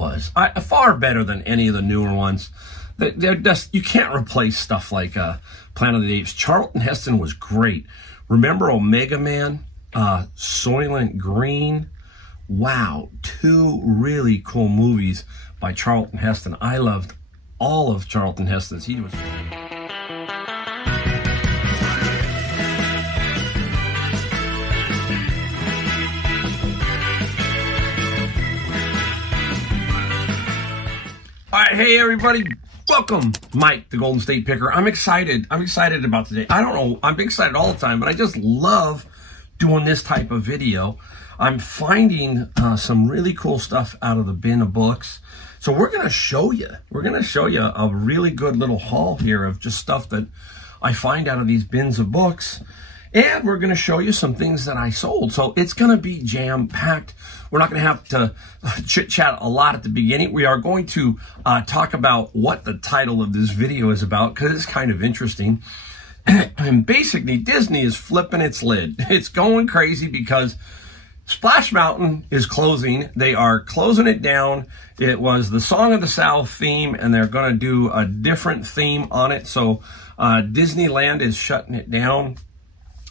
was. Far better than any of the newer ones. They're just, you can't replace stuff like Planet of the Apes. Charlton Heston was great. Remember Omega Man, Soylent Green? Wow, 2 really cool movies by Charlton Heston. I loved all of Charlton Heston's. He was... All right, hey everybody, welcome, Mike, the Golden State Picker. I'm excited about today. I don't know, I'm excited all the time, but I just love doing this type of video. I'm finding some really cool stuff out of the bin of books. So we're gonna show you a really good little haul here of just stuff that I find out of these bins of books. And we're going to show you some things that I sold. So it's going to be jam-packed. We're not going to have to chit-chat a lot at the beginning. We are going to talk about what the title of this video is about, because it's kind of interesting. And basically, Disney is flipping its lid. It's going crazy because Splash Mountain is closing. They are closing it down. It was the Song of the South theme, and they're going to do a different theme on it. So Disneyland is shutting it down,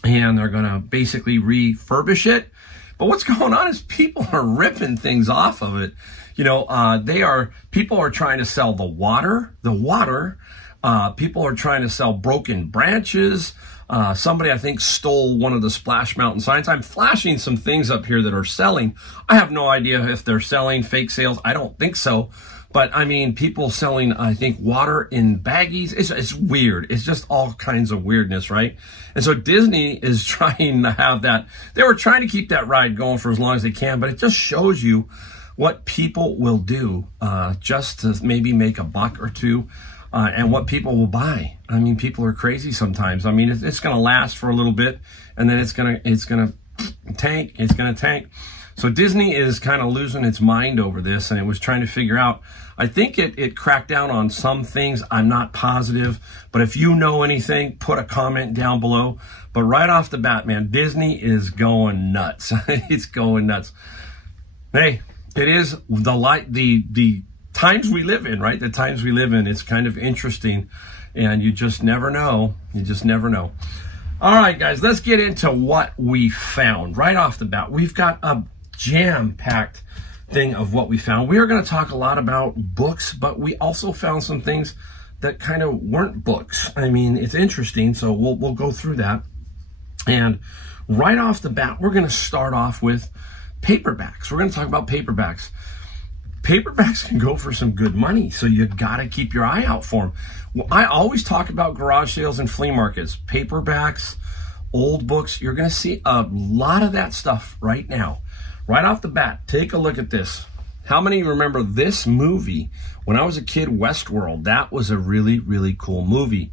and they're going to basically refurbish it. But what's going on is people are ripping things off of it. You know, people are trying to sell the water. People are trying to sell broken branches. Somebody, I think, stole one of the Splash Mountain signs. I'm flashing some things up here that are selling. I have no idea if they're selling fake sales. I don't think so. But, I mean, people selling, I think, water in baggies. It's weird. It's just all kinds of weirdness, right? And so Disney is trying to have that. They were trying to keep that ride going for as long as they can, but it just shows you what people will do just to maybe make a buck or two, and what people will buy. I mean, people are crazy sometimes. I mean, it's going to last for a little bit, and then it's going to tank. It's going to tank. So Disney is kind of losing its mind over this, and it was trying to figure out. I think it cracked down on some things. I'm not positive, but if you know anything, put a comment down below. But right off the bat, man, Disney is going nuts. It's going nuts. Hey, it is the times we live in, right? The times we live in. It's kind of interesting, and you just never know. You just never know. All right, guys, let's get into what we found right off the bat. We've got a jam-packed thing of what we found. We are going to talk a lot about books, but we also found some things that kind of weren't books. I mean, it's interesting, so we'll go through that. And right off the bat, we're going to start off with paperbacks. We're going to talk about paperbacks. Paperbacks can go for some good money, so you got to keep your eye out for them. Well, I always talk about garage sales and flea markets. Paperbacks, old books, you're going to see a lot of that stuff right now. Right off the bat, take a look at this. How many remember this movie? When I was a kid, Westworld, that was a really, really cool movie.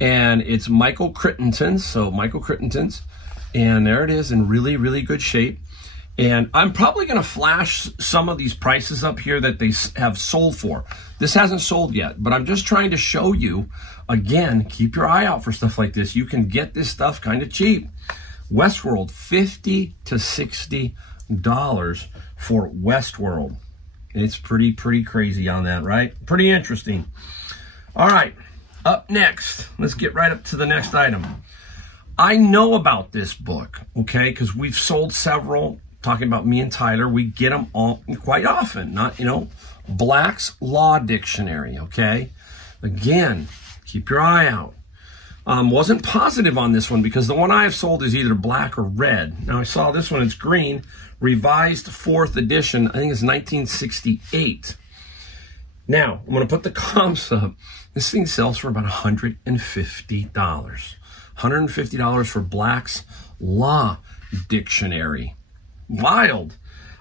And it's Michael Crittenden's, and there it is in really, really good shape. And I'm probably going to flash some of these prices up here that they have sold for. This hasn't sold yet, but I'm just trying to show you, again, keep your eye out for stuff like this. You can get this stuff kind of cheap. Westworld, $50 to $60 for Westworld. It's pretty crazy on that, right? Pretty interesting. All right, up next, let's get right up to the next item. I know about this book, okay, because we've sold several. Talking about me and Tyler, we get them all quite often. Not, Black's Law Dictionary, okay? Again, keep your eye out. Wasn't positive on this one because the one I have sold is either black or red. Now I saw this one, it's green, revised 4th edition. I think it's 1968. Now, I'm going to put the comps up. This thing sells for about $150. $150 for Black's Law Dictionary. Wild.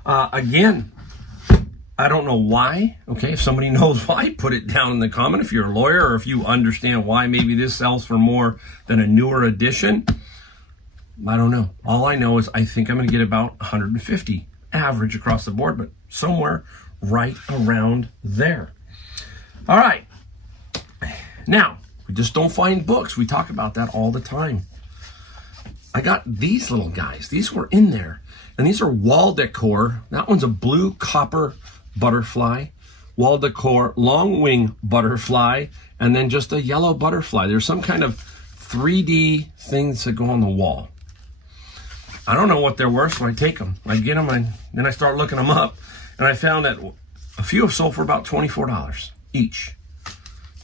Again, I don't know why. Okay, if somebody knows why, put it down in the comment. If you're a lawyer or if you understand why maybe this sells for more than a newer edition, I don't know. All I know is I think I'm going to get about 150 average across the board, but somewhere right around there. All right. Now, we just don't find books. We talk about that all the time. I got these little guys. These were in there. And these are wall decor. That one's a blue copper butterfly, wall decor, long wing butterfly, and then just a yellow butterfly. There's some kind of 3D things that go on the wall. I don't know what they're worth, so I take them. I get them, and then I start looking them up, and I found that a few have sold for about $24 each.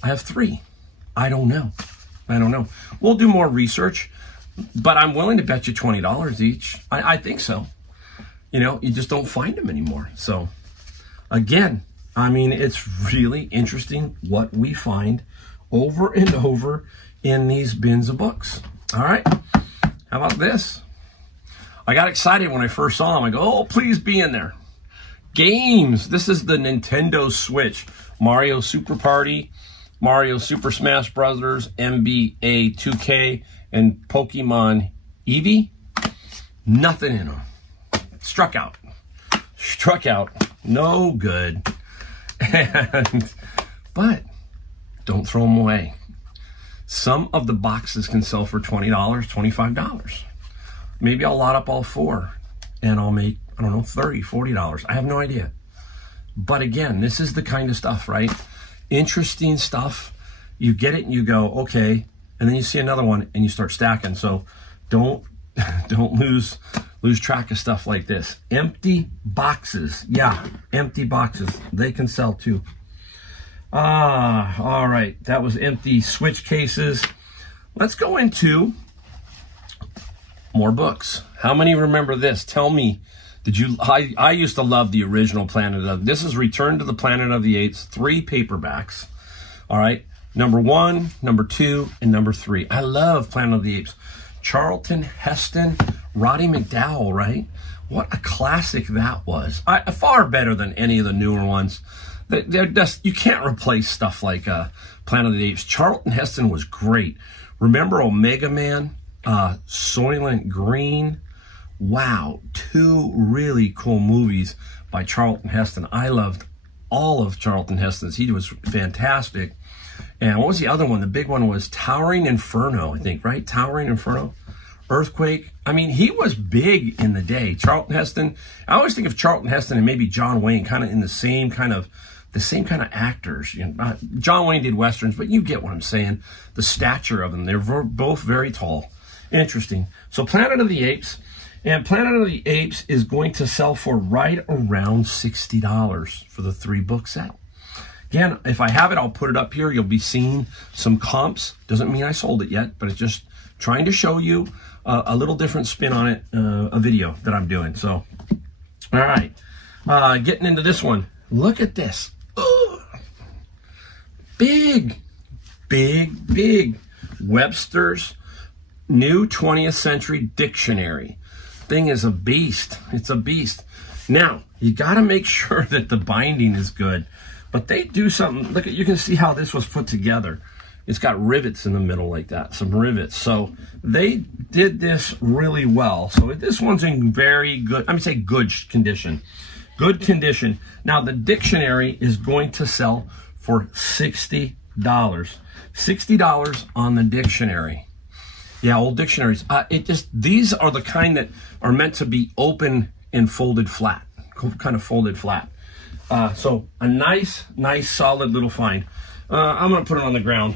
I have 3. I don't know. We'll do more research, but I'm willing to bet you $20 each. I think so. You know, you just don't find them anymore. So, again, I mean, it's really interesting what we find over and over in these bins of books. All right, how about this? I got excited when I first saw them. I go, oh, please be in there. Games. This is the Nintendo Switch. Mario Super Party, Mario Super Smash Brothers, NBA 2K, and Pokemon Eevee. Nothing in them. Struck out. No good. But don't throw them away. Some of the boxes can sell for $20, $25. Maybe I'll lot up all 4 and I'll make, I don't know, $30, $40. I have no idea. But again, this is the kind of stuff, right? Interesting stuff. You get it and you go, okay, and then you see another one and you start stacking. So don't lose track of stuff like this. Empty boxes. Yeah, empty boxes. They can sell too. All right. That was empty Switch cases. Let's go into more books. How many remember this? Tell me. I used to love the original Planet of... This is Return to the Planet of the Apes. 3 paperbacks. All right. Number 1, number 2, and number 3. I love Planet of the Apes. Charlton Heston, Roddy McDowall, right? What a classic that was. Far better than any of the newer ones. They're just, you can't replace stuff like Planet of the Apes. Charlton Heston was great. Remember Omega Man, Soylent Green? Wow, 2 really cool movies by Charlton Heston. I loved all of Charlton Heston's. He was fantastic. And what was the other one? The big one was Towering Inferno, I think, right? Towering Inferno, Earthquake. I mean, he was big in the day. Charlton Heston. I always think of Charlton Heston and maybe John Wayne kind of in the same kind of actors. You know, John Wayne did Westerns, but you get what I'm saying. The stature of them. They're both very tall. Interesting. So Planet of the Apes. And Planet of the Apes is going to sell for right around $60 for the 3-book set. Again, if I have it, I'll put it up here. You'll be seeing some comps. Doesn't mean I sold it yet, but it's just trying to show you a little different spin on it, a video that I'm doing. So, all right. Getting into this one. Look at this. Ugh. Big. Webster's New 20th Century Dictionary. Thing is a beast. It's a beast. Now, you got to make sure that the binding is good. But they do something. Look, you can see how this was put together. It's got rivets in the middle like that, some rivets. So they did this really well. So this one's in very good, I'm going to say good condition. Good condition. Now the dictionary is going to sell for $60. $60 on the dictionary. Yeah, old dictionaries. These are the kind that are meant to be open and folded flat, kind of folded flat. So a nice, solid little find. I'm going to put it on the ground.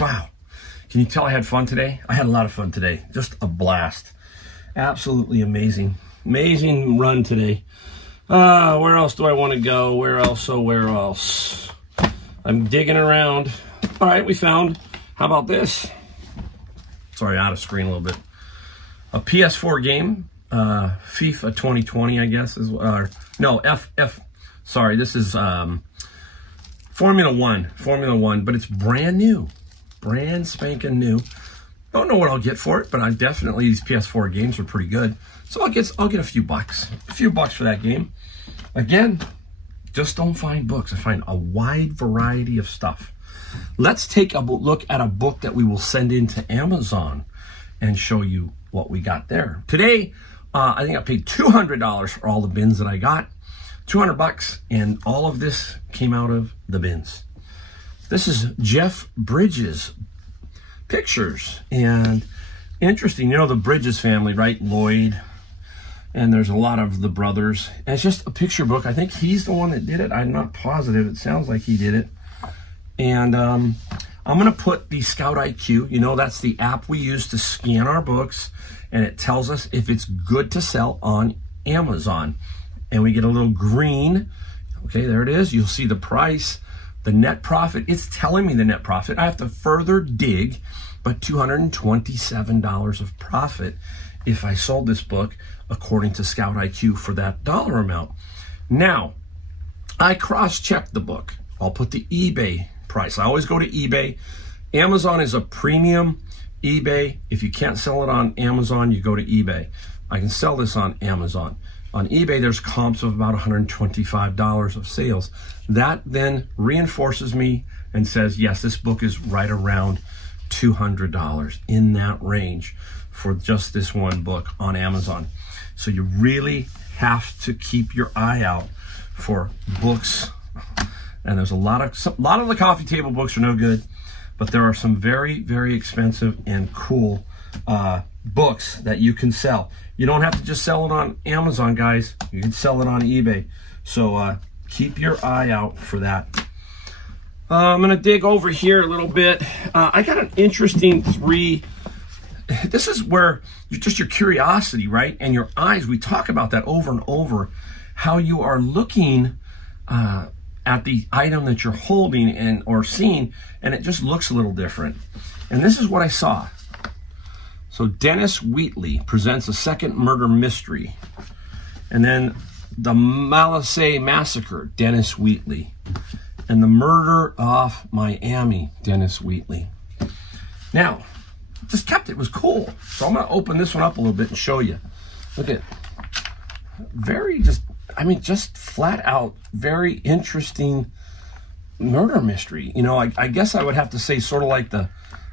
Wow. Can you tell I had fun today? I had a lot of fun today. Just a blast. Absolutely amazing. Amazing run today. Where else do I want to go? Where else? I'm digging around. All right, we found, how about this? Sorry, out of screen a little bit. A PS4 game. FIFA 2020, I guess is no sorry, this is Formula One, but it's brand new, brand spanking new. Don't know what I'll get for it, but these PS4 games are pretty good, so I'll get a few bucks for that game. Again, just don't find books. I find a wide variety of stuff. Let's take a look at a book that we will send into Amazon and show you what we got there today. I think I paid $200 for all the bins that I got. 200 bucks, and all of this came out of the bins. This is Jeff Bridges pictures, and interesting, you know the Bridges family, right? Lloyd, And there's a lot of the brothers. And it's just a picture book. I think he's the one that did it. I'm not positive. It sounds like he did it. And I'm going to put the Scout IQ. You know, that's the app we use to scan our books. And it tells us if it's good to sell on Amazon. And we get a little green. Okay, there it is. You'll see the price, the net profit. It's telling me the net profit. I have to further dig, but $227 of profit if I sold this book according to Scout IQ for that dollar amount. Now, I cross-checked the book. I'll put the eBay price. I always go to eBay. Amazon is a premium. eBay, if you can't sell it on Amazon, you go to eBay. I can sell this on Amazon. On eBay, there's comps of about $125 of sales. That then reinforces me and says, yes, this book is right around $200 in that range for just this one book on Amazon. So you really have to keep your eye out for books. And there's a lot of the coffee table books are no good, but there are some very, very expensive and cool books that you can sell. You don't have to just sell it on Amazon, guys. You can sell it on eBay. So keep your eye out for that. I'm going to dig over here a little bit. I got an interesting this is where just your curiosity, right? And your eyes, we talk about that over and over, how you are looking at the item that you're holding and or seeing, and it just looks a little different. And this is what I saw. So Dennis Wheatley presents a second murder mystery. And then the Malice Massacre, Dennis Wheatley. And the Murder of Miami, Dennis Wheatley. Now, just kept it was cool. So I'm going to open this one up a little bit and show you. Look at just flat out very interesting murder mystery. You know, I guess I would have to say sort of like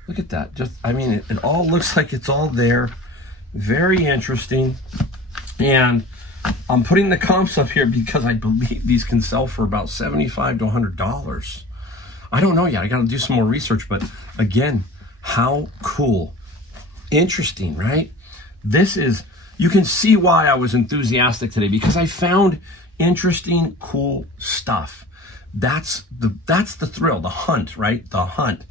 look at that. It all looks like it's all there. Very interesting. And I'm putting the comps up here because I believe these can sell for about $75 to $100. I don't know yet. I got to do some more research. But again, how cool. Interesting, right? You can see why I was enthusiastic today, because I found interesting, cool stuff. That's the thrill, the hunt, right? The hunt.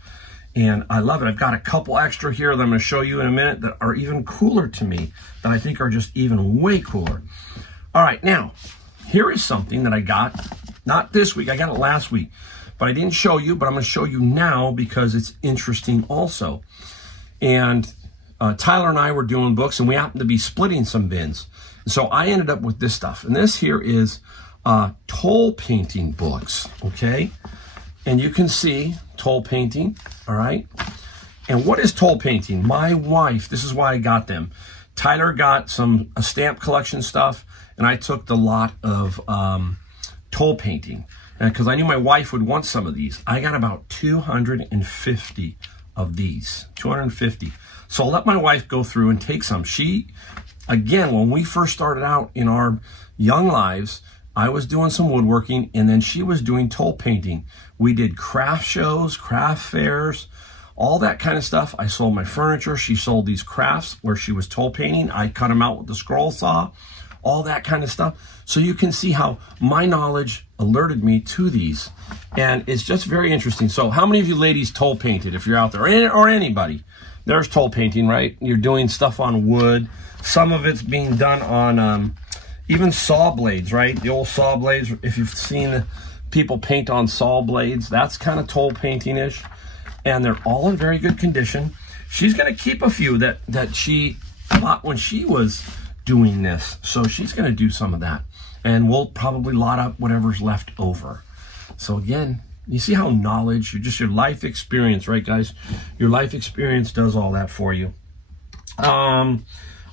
And I love it. I've got a couple extra here that I'm going to show you in a minute that are even cooler to me, that I think are just even way cooler. All right, now, here is something that I got, not this week, I got it last week, but I didn't show you, but I'm going to show you now because it's interesting also. And Tyler and I were doing books, and we happened to be splitting some bins. So I ended up with this stuff. And this here is toll painting books, okay? And you can see toll painting, all right? And what is toll painting? My wife, this is why I got them. Tyler got a stamp collection stuff, and I took the lot of toll painting. Because I knew my wife would want some of these. I got about 250 of these, 250. So I'll let my wife go through and take some. She, again, when we first started out in our young lives, I was doing some woodworking, and then she was doing toll painting. We did craft shows, craft fairs, all that kind of stuff. I sold my furniture. She sold these crafts where she was toll painting. I cut them out with the scroll saw, all that kind of stuff. So you can see how my knowledge alerted me to these. And it's just very interesting. So how many of you ladies toll painted if you're out there, or anybody? There's toll painting, right? You're doing stuff on wood. Some of it's being done on even saw blades, right? The old saw blades, if you've seen people paint on saw blades, that's kind of toll painting-ish. And they're all in very good condition. She's going to keep a few that she bought when she was doing this. So she's going to do some of that. And we'll probably lot up whatever's left over. So again, you see how knowledge, your life experience, right, guys? Your life experience does all that for you. All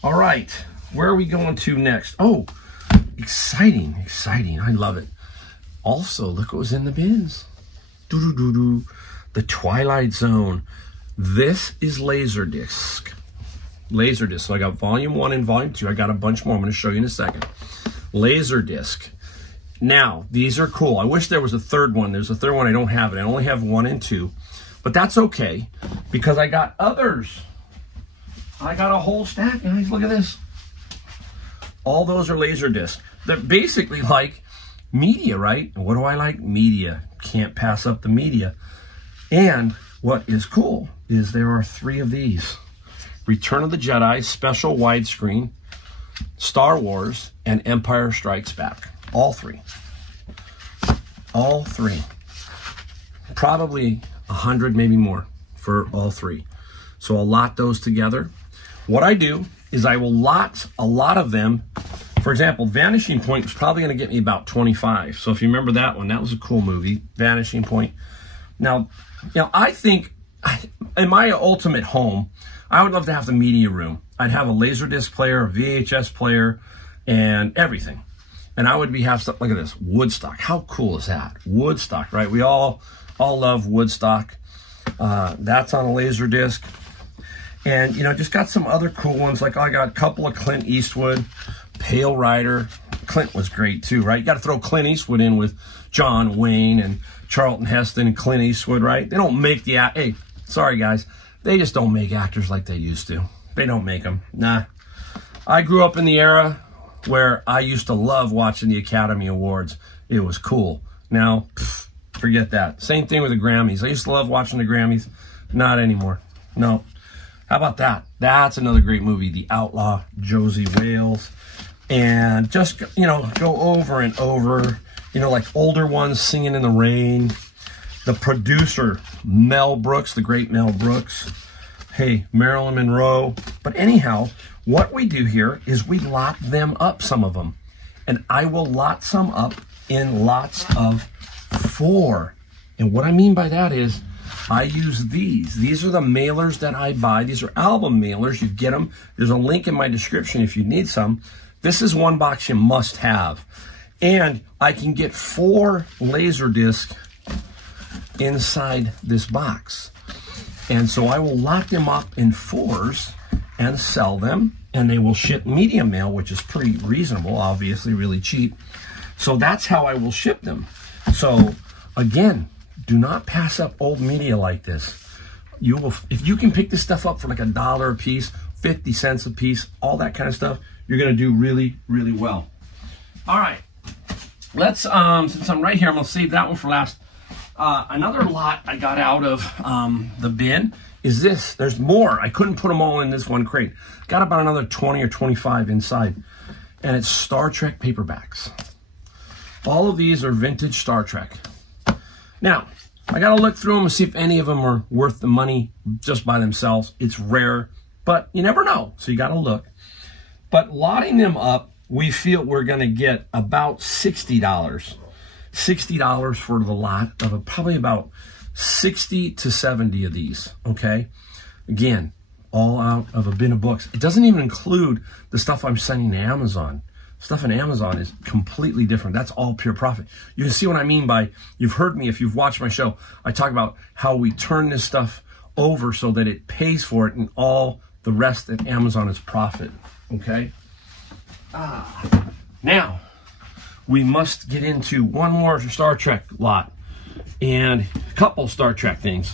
right. Where are we going to next? Oh, exciting, exciting. I love it. Also, look what was in the bins. Doo-doo-doo-doo. The Twilight Zone. This is Laserdisc. Laserdisc. So I got volume 1 and volume 2. I got a bunch more I'm going to show you in a second. Laserdisc. Now, these are cool. I wish there was a third one. There's a third one. I don't have it. I only have 1 and 2. But that's okay, because I got others. I got a whole stack, guys. Look at this. All those are laser discs. They're basically like media, right? And what do I like? Media. Can't pass up the media. And what is cool is there are 3 of these. Return of the Jedi, special widescreen, Star Wars, and Empire Strikes Back. All 3. All 3. Probably 100, maybe more for all 3. So I'll lot those together. What I do is I will lot a lot of them. For example, Vanishing Point was probably going to get me about 25. So if you remember that one, that was a cool movie, Vanishing Point. Now, I think in my ultimate home, I would love to have the media room. I'd have a Laserdisc player, a VHS player, and everything. And I would have stuff, look at this, Woodstock. How cool is that? Woodstock, right? We all love Woodstock. That's on a Laserdisc. And, just got some other cool ones. Like I got a couple of Clint Eastwood, Pale Rider. Clint was great too, right? You got to throw Clint Eastwood in with John Wayne and Charlton Heston and Clint Eastwood, right? They don't make hey, sorry guys. They just don't make actors like they used to. They don't make them. Nah. I grew up in the era where I used to love watching the Academy Awards. It was cool. Now, forget that. Same thing with the Grammys. I used to love watching the Grammys. Not anymore. No. How about that? That's another great movie, The Outlaw, Josie Wales. And just, go over and over, like older ones, Singing in the Rain. The producer, Mel Brooks, the great Mel Brooks. Hey, Marilyn Monroe. But anyhow, what we do here is we lot them up, some of them. And I will lot some up in lots of 4. And what I mean by that is I use these. These are the mailers that I buy. These are album mailers. You get them. There's a link in my description if you need some. This is one box you must have. And I can get 4 Laserdiscs inside this box. And so I will lock them up in 4s and sell them. And they will ship media mail, which is pretty reasonable, obviously really cheap. So that's how I will ship them. So again, do not pass up old media like this. You will, if you can pick this stuff up for like $1 a piece, 50 cents a piece, all that kind of stuff, you're gonna do really, really well. All right, let's, since I'm right here, I'm gonna save that one for last. Another lot I got out of the bin is this. There's more. I couldn't put them all in this one crate. Got about another 20 or 25 inside. And it's Star Trek paperbacks. All of these are vintage Star Trek. Now, I got to look through them and see if any of them are worth the money just by themselves. It's rare, but you never know. So you got to look. But lotting them up, we feel we're going to get about $60. $60 for the lot of probably about 60 to 70 of these, okay? Again, all out of a bin of books. It doesn't even include the stuff I'm sending to Amazon. Stuff in Amazon is completely different. That's all pure profit. You can see what I mean by, you've heard me if you've watched my show, I talk about how we turn this stuff over so that it pays for it and all the rest at Amazon is profit, okay? Now, we must get into one more Star Trek lot and a couple Star Trek things.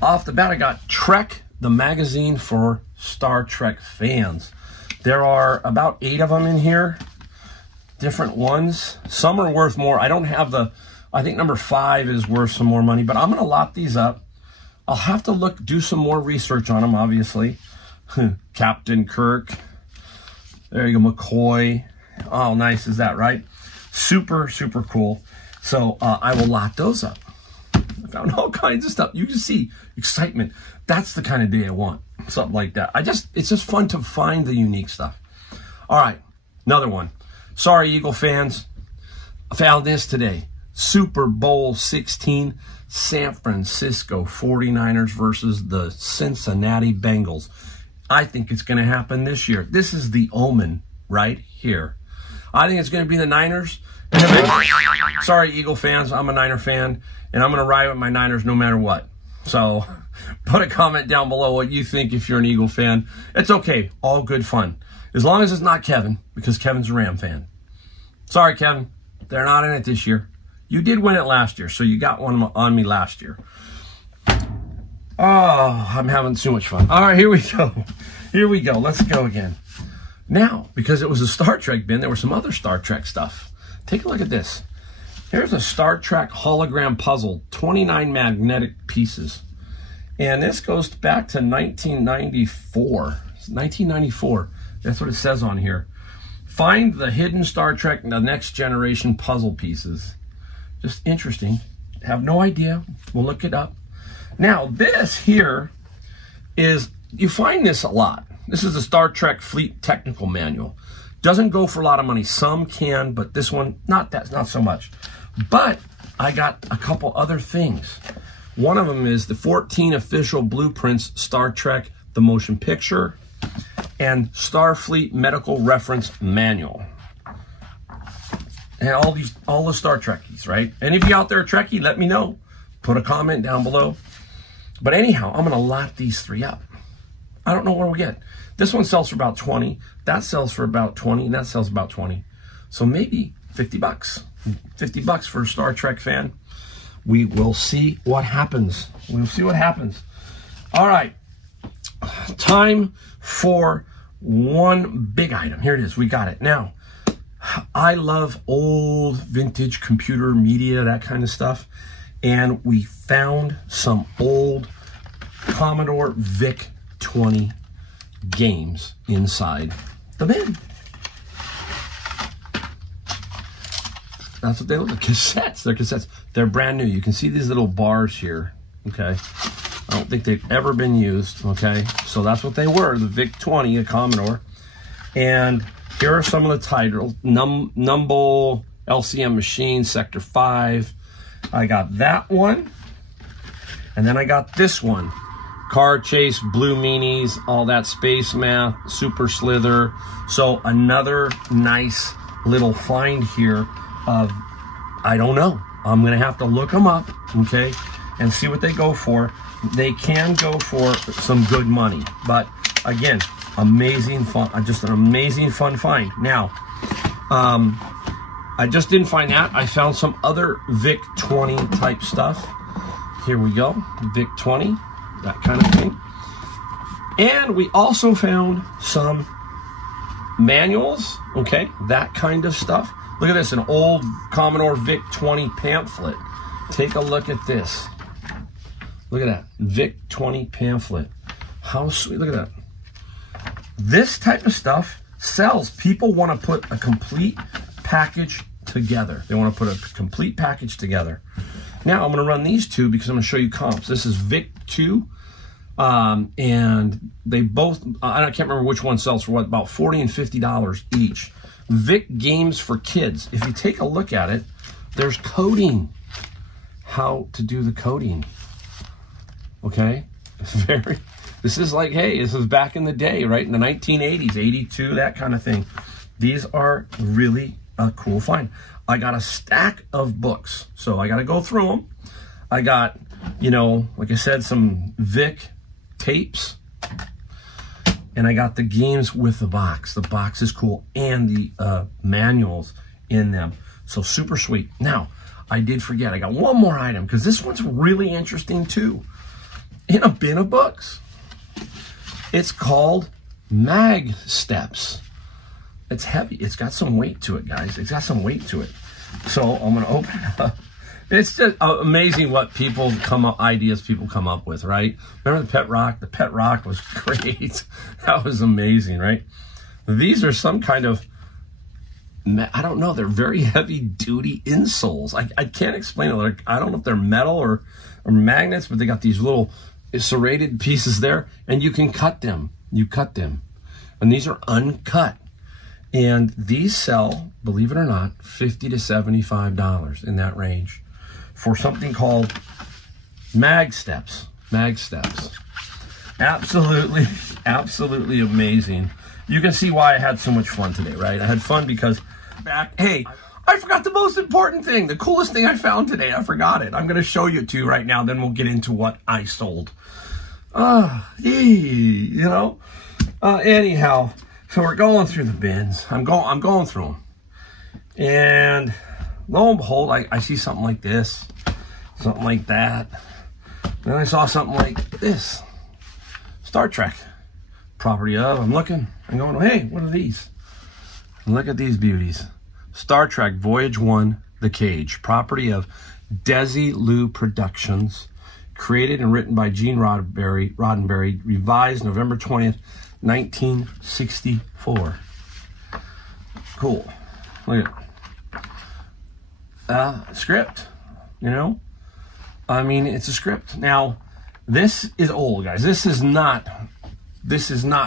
Off the bat, I got Trek, the magazine for Star Trek fans. There are about 8 of them in here, different ones. Some are worth more. I don't have I think number 5 is worth some more money, but I'm gonna lot these up. I'll have to do some more research on them, obviously. Captain Kirk, there you go, McCoy. Oh, nice is that, right? Super, super cool. So I will lot those up. I found all kinds of stuff. You can see excitement. That's the kind of day I want. Something like that. It's just fun to find the unique stuff. All right, another one. Sorry, Eagle fans. I found this today. Super Bowl 16, San Francisco 49ers versus the Cincinnati Bengals. I think it's going to happen this year. This is the omen right here. I think it's going to be the Niners. Sorry, Eagle fans. I'm a Niner fan, and I'm going to ride with my Niners no matter what. So put a comment down below what you think if you're an Eagle fan. It's okay. All good fun. As long as it's not Kevin, because Kevin's a Ram fan. Sorry, Kevin. They're not in it this year. You did win it last year, so you got one on me last year. Oh, I'm having so much fun. All right, here we go. Here we go. Let's go again. Now, because it was a Star Trek bin, there was some other Star Trek stuff. Take a look at this. Here's a Star Trek hologram puzzle, 29 magnetic pieces. And this goes back to 1994. 1994. That's what it says on here. Find the hidden Star Trek The Next Generation puzzle pieces. Just interesting. Have no idea. We'll look it up. Now, this here is, you find this a lot. This is the Star Trek Fleet Technical Manual. Doesn't go for a lot of money. Some can, but this one, not so much. But I got a couple other things. One of them is the 14 official blueprints, Star Trek, the motion picture, and Starfleet Medical Reference Manual. And all the Star Trekkies, right? Any of you out there a Trekkie, let me know. Put a comment down below. But anyhow, I'm gonna lot these three up. I don't know where we get. This one sells for about 20. That sells for about 20, and that sells about 20. So maybe 50 bucks. 50 bucks for a Star Trek fan. We will see what happens. We'll see what happens. All right. Time for one big item. Here it is. We got it. Now, I love old vintage computer media, that kind of stuff. And we found some old Commodore VIC-20 games inside the bin. That's what they look like. Cassettes. They're cassettes. They're brand new. You can see these little bars here. Okay. I don't think they've ever been used. Okay. So that's what they were. The VIC-20, a Commodore. And here are some of the titles. Numble, LCM Machine, Sector 5. I got that one. And then I got this one. Car Chase, Blue Meanies, all that Space Math, Super Slither. So another nice little find here of, I don't know. I'm going to have to look them up, okay, and see what they go for. They can go for some good money. But again, amazing fun, just an amazing fun find. Now, I just didn't find that. I found some other VIC-20 type stuff. Here we go, VIC-20, that kind of thing. And we also found some manuals, okay, that kind of stuff. Look at this, an old Commodore VIC-20 pamphlet. Take a look at this. Look at that, VIC-20 pamphlet. How sweet, look at that. This type of stuff sells. People want to put a complete package together. They want to put a complete package together. Now, I'm going to run these two because I'm going to show you comps. This is VIC-2, and they both, I can't remember which one sells for what, about $40 and $50 each. VIC Games for Kids. If you take a look at it, there's coding. How to do the coding. Okay? It's very, this is like, hey, this is back in the day, right? In the 1980s, 82, that kind of thing. These are really a cool find. I got a stack of books, so I got to go through them. I got, you know, like I said, some VIC tapes. And I got the games with the box. The box is cool. And the manuals in them. So super sweet. Now, I did forget. I got one more item because this one's really interesting too. In a bin of books. It's called Mag Steps. It's heavy. It's got some weight to it, guys. It's got some weight to it. So I'm going to open it up. It's just amazing what ideas people come up with, right? Remember the Pet Rock? The Pet Rock was great. That was amazing, right? These are some kind of, I don't know, they're very heavy-duty insoles. I can't explain it. I don't know if they're metal or magnets, but they got these little serrated pieces there, and you can cut them. You cut them. And these are uncut. And these sell, believe it or not, $50 to $75 in that range. For something called Mag Steps. Mag Steps. Absolutely, absolutely amazing. You can see why I had so much fun today, right? I had fun because hey, I forgot the most important thing. The coolest thing I found today. I forgot it. I'm going to show you two right now. Then we'll get into what I sold. You know. Anyhow, so we're going through the bins. I'm going through them. And lo and behold, I see something like this, something like that. Then I saw something like this, Star Trek, property of, I'm looking, I'm going, hey, what are these? Look at these beauties. Star Trek Voyage 1, The Cage, property of Desilu Productions, created and written by Gene Roddenberry, revised November 20th, 1964. Cool. Look at script, you know? I mean, it's a script. Now, this is old, guys. This is not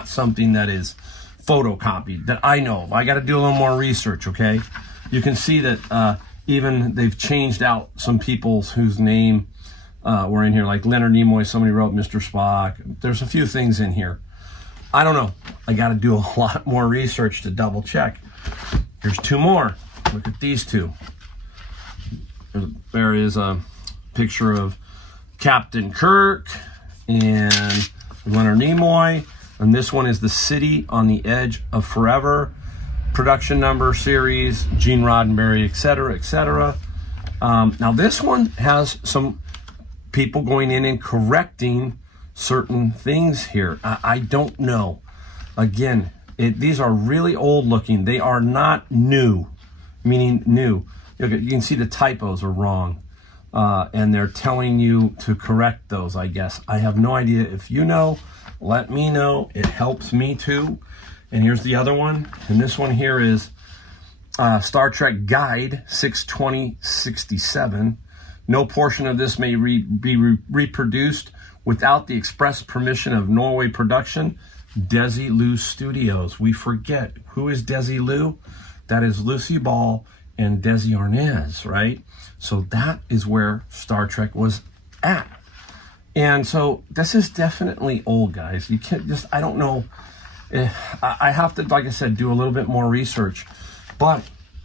something that is photocopied that I know of. I got to do a little more research, okay? You can see that even they've changed out some people's whose name were in here, like Leonard Nimoy, somebody wrote Mr. Spock. There's a few things in here. I don't know. I got to do a lot more research to double check. Here's two more. Look at these two. There is a picture of Captain Kirk and Leonard Nimoy. And this one is The City on the Edge of Forever. Production number, series, Gene Roddenberry, etc., etc. Now this one has some people going in and correcting certain things here. I don't know. Again, these are really old looking. They are not new, meaning new. You can see the typos are wrong. And they're telling you to correct those, I guess. I have no idea. If you know, let me know. It helps me too. And here's the other one. And this one here is Star Trek Guide 62067. No portion of this may be reproduced without the express permission of Norway Production, Desilu Studios. We forget, who is Desilu? That is Lucy Ball and Desi Arnaz, right? So that is where Star Trek was at. And so this is definitely old, guys. You can't just, I don't know. I have to, like I said, do a little bit more research. But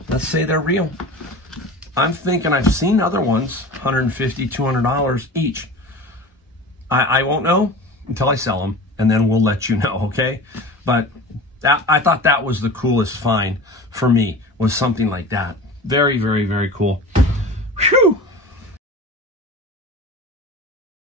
let's say they're real. I'm thinking I've seen other ones, $150, $200 each. I won't know until I sell them, and then we'll let you know, okay? But I thought that was the coolest find for me, was something like that. Very, very, very cool. Whew.